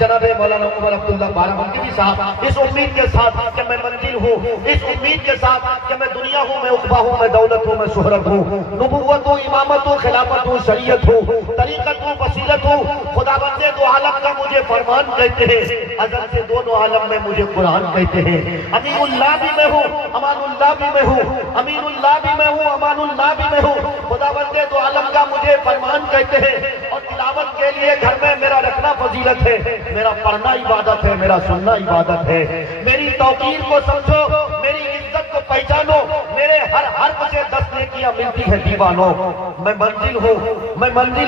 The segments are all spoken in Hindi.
जनाब मौलाना उमर अब्दुल्ला बाराबंकी साहब, इस उम्मीद के साथ कि मैं मंजिल हूँ, इस उम्मीद के साथ कि मैं दुनिया हूँ, मैं उक़बा हूँ, मैं दौलत हूँ, मैं शोहरत हूँ, नबूवत हूँ, इमामत हूँ, खिलाफत हूँ, शरीयत हूँ, तरीक़त हूँ, बसीरत हूँ, खुदाबंदे दो आलम का मुझे फरमान कहते हैं, अज़ल से दोनों आलम में मुझे कुरान कहते हैं। अमीनुल्लाह भी मैं हूँ, अमानुल्लाह भी मैं हूँ, अमीनुल्लाह भी मैं हूँ, अमानुल्लाह भी मैं हूँ। खुदाबंदे दो आलम का मुझे फरमान कहते हैं। और तिलावत के लिए घर में मेरा रखना फजीलत है, मेरा पढ़ना इबादत है, मेरा सुनना इबादत है। मेरी तौकीर को समझो, मेरी इज्जत को पहचानो, मेरे हर हर्फ से 10 नेकियां मिलती है दीवानों। मैं मंजिल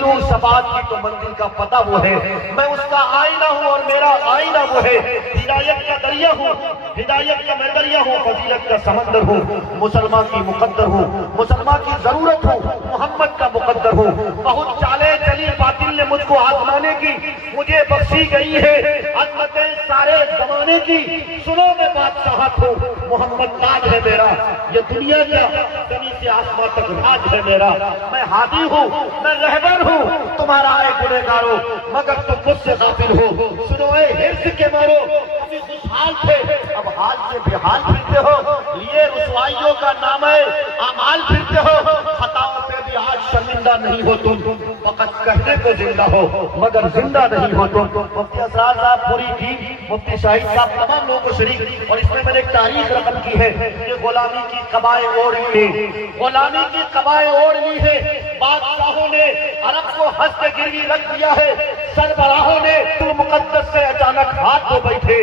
हूँ शफाअत की, तो मंजिल का पता वो है, मैं उसका आईना हूँ और मेरा आईना वो है। हिदायत का दरिया हूँ, हिदायत का मैं दरिया हूँ, फजीलत का समंदर हूँ, मुसलमान की मुकद्दर हूँ, मुसलमान की जरूरत हूँ, मोहम्मद का मुकद्दर हूँ। बहुत चाले चली बातिल ने मुझको आजमाने की, मुझे बख्शी गई है अज़मतें सारे जमाने की। सुनो मैं बादशाहत हूँ, मोहम्मद ताज है मेरा, ये दुनिया का जमीन से आसमां तक राज है मेरा। मैं हादी हूँ, मैं रहबर हूँ, तुम्हारा आए गुनहगारो, मगर तुम मुझसे गाफिल हो। सुनो ए हिर्स के मारो, कभी खुशहाल थे, अब हाल से बेहाल फिरते हो। लिए रुसवाइयों का नाम है अमाल फिरते हो। खताओं पे भी आज शर्मिंदा नहीं हो तुम, फकत कहने को जिंदा हो, मगर जिंदा नहीं हो तुम। मुफ्ती असरार साहब, पूरी टीम, मुफ्ती शाहिद साहब, तमाम लोगों को शरीक। और इसमें मैंने एक तारीख रकम की है कि गुलामी की कबाएं ओढ़ ली है, गुलामी की कबाएं ओढ़ ली है। बादशाहों ने अरब को हंस के गिरवी रख दिया है, सरबराहों ने मुकद्दस से अचानक हाथ धो बैठे।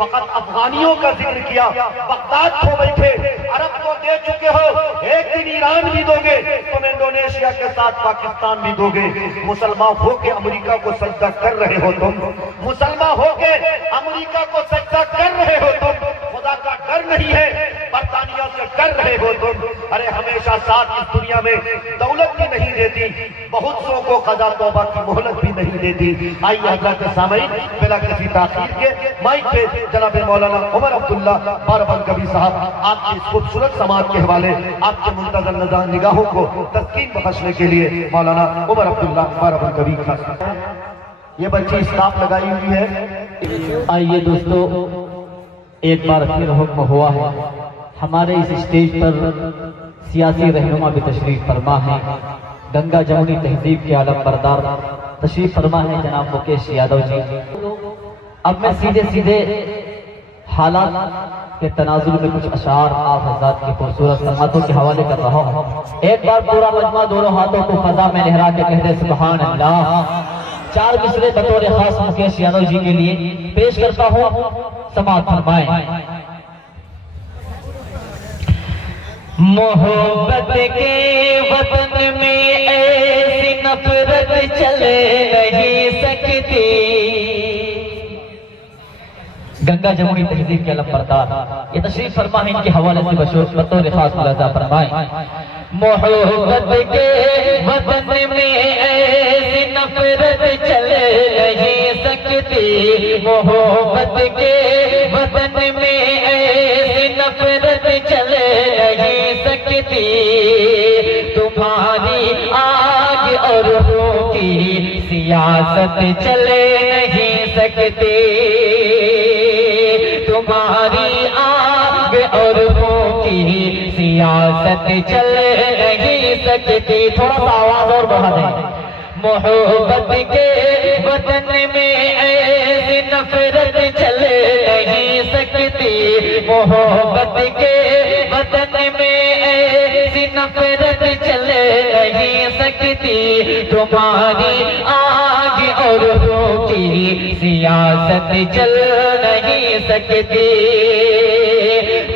फकत अफगानियों का जिक्र किया, बगदाद खो बैठे। अरब को दे चुके हो, एक दिन ईरान भी दोगे, तुम इंडोनेशिया के साथ पाकिस्तान भी दोगे। मुसलमान हो के अमेरिका को सजदा कर रहे हो तुम, मुसलमान हो के अमेरिका को सजदा कर रहे हो तुम। खुदा का डर नहीं है, बरतानिया से कर रहे हो तुम। अरे हमेशा साथ इस दुनिया में दौलत भी नहीं देती, बहुत सौ को कज़ा तौबा की मोहलत भी नहीं देती। आइए हज़रात सामईन, बिला किसी ताख़ीर के माइक पे जनाब मौलाना उमर अब्दुल्ला बाराबंकी साहब आपकी इस खूबसूरत समाज के हवाले आपके मुंतज़र नज़र निगाहों को तस्कीन बख्शने के लिए मौलाना उमर अब्दुल्ला बाराबंकी खास। ये बच्ची स्टाफ लगाई हुई है। आइए दोस्तों, एक बार फिर हुक्म हुआ है, हमारे इस स्टेज पर सियासी रहनुमा भी तशरीफ फरमा है, गंगा जमुनी तहजीब के आलम बरदार तशरीफ फरमा है जनाब मुकेश यादव जी। अब मैं सीधे सीधे हालात के तनाजुल में कुछ अशार आप हज़रात की खूबसूरत समातों के हवाले कर रहा हूँ। एक बार पूरा मजमा दोनों हाथों को फजा में लहरा के कहते सुभान अल्लाह। 4 मिसरे बतौर खास मुकेश यादव जी के लिए पेश करता हूँ, समात फरमाएं। मोहब्बत के वतन में ऐसी नफरत चले नहीं सकती। गंगा जमुनी तहजीब के अलम बरदार ये तशरीफ फरमा है, इनके हवाले से बतौर खास मुलाजा फरमाएं। मोहब्बत के वतन में ऐसी नफरत चले नहीं सकती। मोहब्बत के वतन में ऐसी नफरत चले नहीं सकती। तुम्हारी आग और रूह की सियासत चले नहीं सकती। तुम्हारी आग और रूह की सियासत चले नहीं सकती। थोड़ा सा आवाज और बढ़ा दें। मोहब्बत के वतन में ऐसी नफरत चले नहीं सकती। मोहब्बत के वतन में ऐसी नफरत चले नहीं सकती। तुम्हारी आग और रूह की सियासत चल नहीं सकती।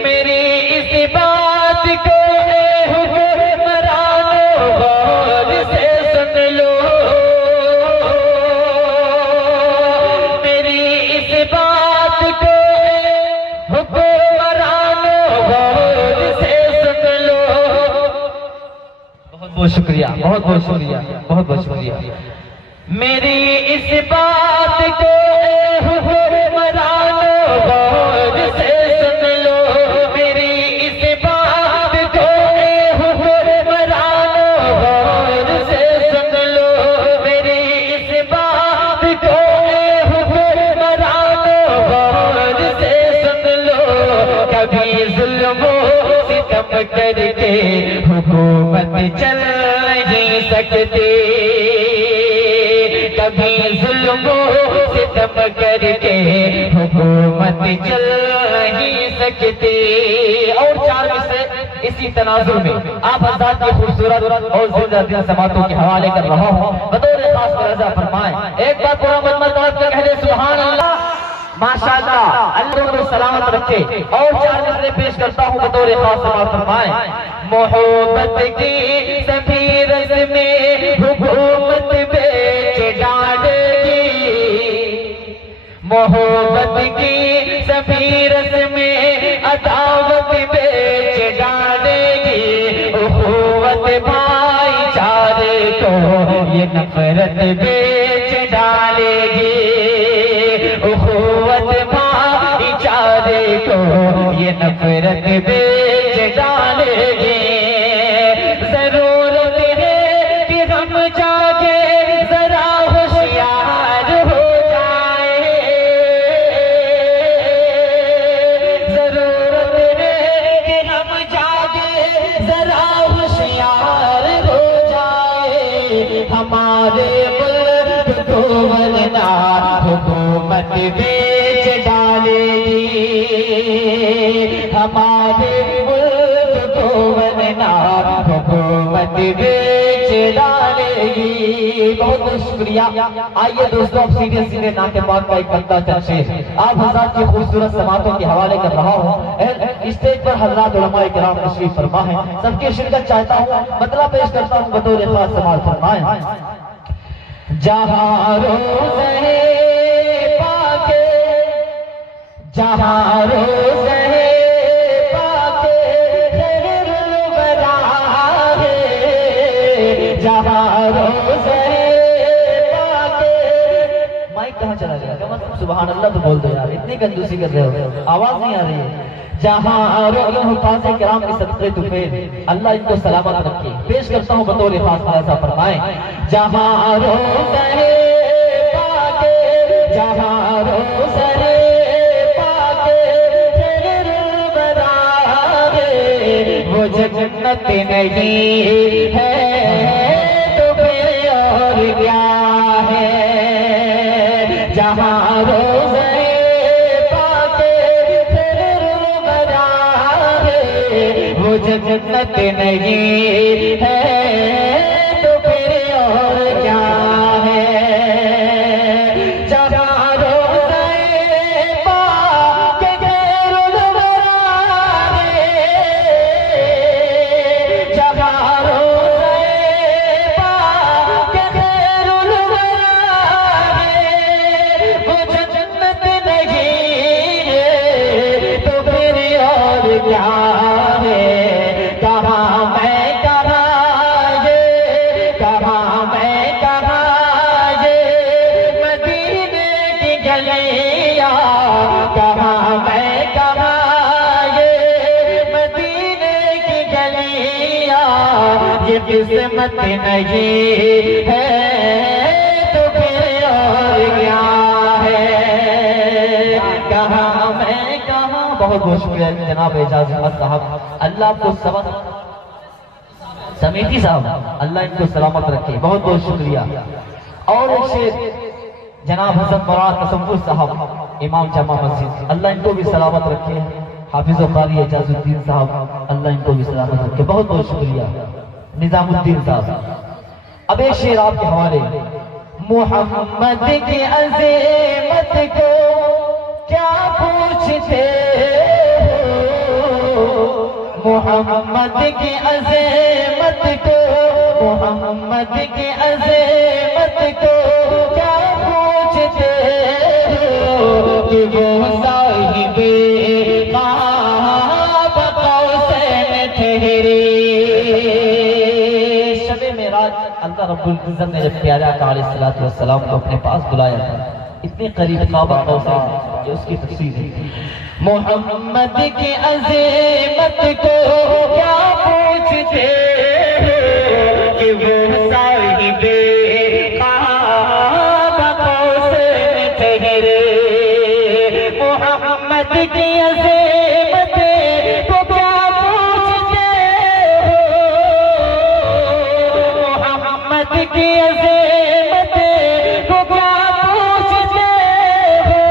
मेरी इस बात को हुक्मरानो गौर से सुन लो। मेरी इस बात को हुक्मरानो गौर से सुन लो। बहुत बहुत शुक्रिया, बहुत बहुत शुक्रिया, बहुत बहुत शुक्रिया। मेरी इस बात को हुक्मरानो गौर से सुन लो। मेरी इस बात को हुक्मरानो गौर से सुन लो। मेरी इस बात को सितम करके हुकूमत चल नहीं सकती, कभी जुल्म सितम करके हुकूमत चल नहीं सकती। और 4 मिसरे इसी तनाजुर में आप हज़रात की खूबसूरत और जिंदा दिल समातों के हवाले कर रहा हूँ, बतौर खास रज़ा फरमाएं। एक बार पूरा मत कह दे सुभान अल्लाह, माशाअल्लाह, अल्लाह को सलामत रखे। और 4 मिसरे पेश करता हूँ बतौर खास समात फरमाएं। मोहब्बत की सभी रस्में हुकूमत बेच डालेगी, मोहब्बत की सभी रस्में अदावत बेच डालेगी, उखुवत भाईचारे को ये नफरत बेच डालेगी, उखुवत भाईचारे को ये नफरत बेच डालेगी। जरूरत है कि हम जागे जरा होशियार हो जाए, जरूरत है कि हम जागे जरा होशियार हो जाए। हमारे मुल्क को वरना हुकूमत बेच डालेगी, हमारे मुल्क को वरना हुकूमत बेच डालेगी। बहुत बहुत शुक्रिया। आइए दोस्तों, अब सीधे सीधे नाते पाक का एक बंदा तशरीफ आप हज़रात की खूबसूरत समातों के हवाले कर रहा हूँ। स्टेज पर हज़रात उलमाए किराम तशरीफ फरमा है, सबकी शिरकत चाहता हूँ, मतलब पेश करता हूँ बतौर खास समात फरमाएं। जहाँ रोज़े पाके, जहाँ रोज़े पाके खैरुल वरा है, जहाँ रोज़े पाके। माइक कहाँ चला गया? कम से कम सुभान अल्लाह तो बोल दो यार, इतनी कंजूसी कर रहे हो, आवाज नहीं आ रही है। जहाँ रोज़े किराम के सदक़े तुफैल, अल्लाह इनको सलामत रखे। पेश करता हूँ बतौर खास ऐसा फरमाएं। जहाँ रोज़े पाके, जहाँ रोज़े पाके खैरुल वरा है, वो जन्नत नहीं है तो फिर और क्या है। जहाँ रोज़े पाके खैरुल वरा है, वो जन्नत नहीं है तो फिर और क्या है। जहाँ रोज़े पाके खैरुल वरा है, जहाँ रोज़े पाके खैरुल वरा है, वो जन्नत नहीं है तो फिर और क्या है। कहाँ मैं कहाँ ये, कहाँ मैं कहाँ ये मदीने की गलियाँ, कहाँ मैं कहाँ ये मदीने की गलियाँ। ये किस्मत नहीं है तो फिर और क्या है। कहाँ मैं कहाँ। बहुत बहुत शुक्रिया जनाब एजाज अहमद साहब, अल्लाह आपको सबक समीति साहब, अल्लाह इनको सलामत रखे। बहुत बहुत शुक्रिया। और एक शेर जनाब हसन मुराद तसव्वुर साहब, इमाम जामा मस्जिद, अल्लाह इनको भी सलामत रखे। हाफिज कारी एजाजुद्दीन साहब, अल्लाह इनको भी सलामत रखे। बहुत बहुत शुक्रिया निजामुद्दीन साहब। अब एक शेर आपके हवाले। मोहम्मद की अज़ीमत को क्या पूछते हो, मोहम्मद की अज़ीमत को, मोहम्मद की अज़ीमत को क्या पूछते हो, कि वो साहिबे क़ाब क़ौसैन ठहरे। शब मेराज अल्लाह रब्बुल इज़्ज़त ने जब प्यारे आका अलैहिस्सलातु वस्सलाम को अपने पास बुलाया था, इतने करीब क़ाब क़ौसैन, ये उसकी तफसीर है। मोहम्मद की अज़ीमत को क्या पूछते हो, कि वो साहिबे क़ाब क़ौसैन ठहरे। मोहम्मद की अज़ीमत को क्या पूछते की अज़मत को क्या पूछते हो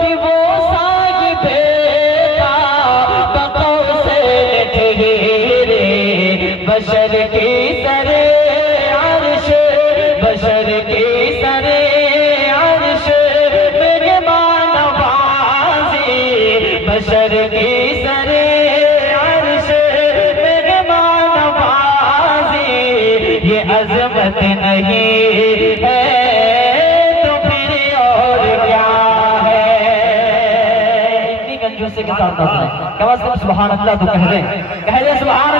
कि वो साहिबे बक़ौ से ठहरे बशर की सरे अर्श बशर की सरे अर्श मेहमान नवाज़ी बशर की सरे अर्श मेहमान नवाज़ी ये अज़मत नहीं है तो फिर और क्या है। इतनी कंजूसी के साथ क्या सुभान अल्लाह तो कह दे सुभान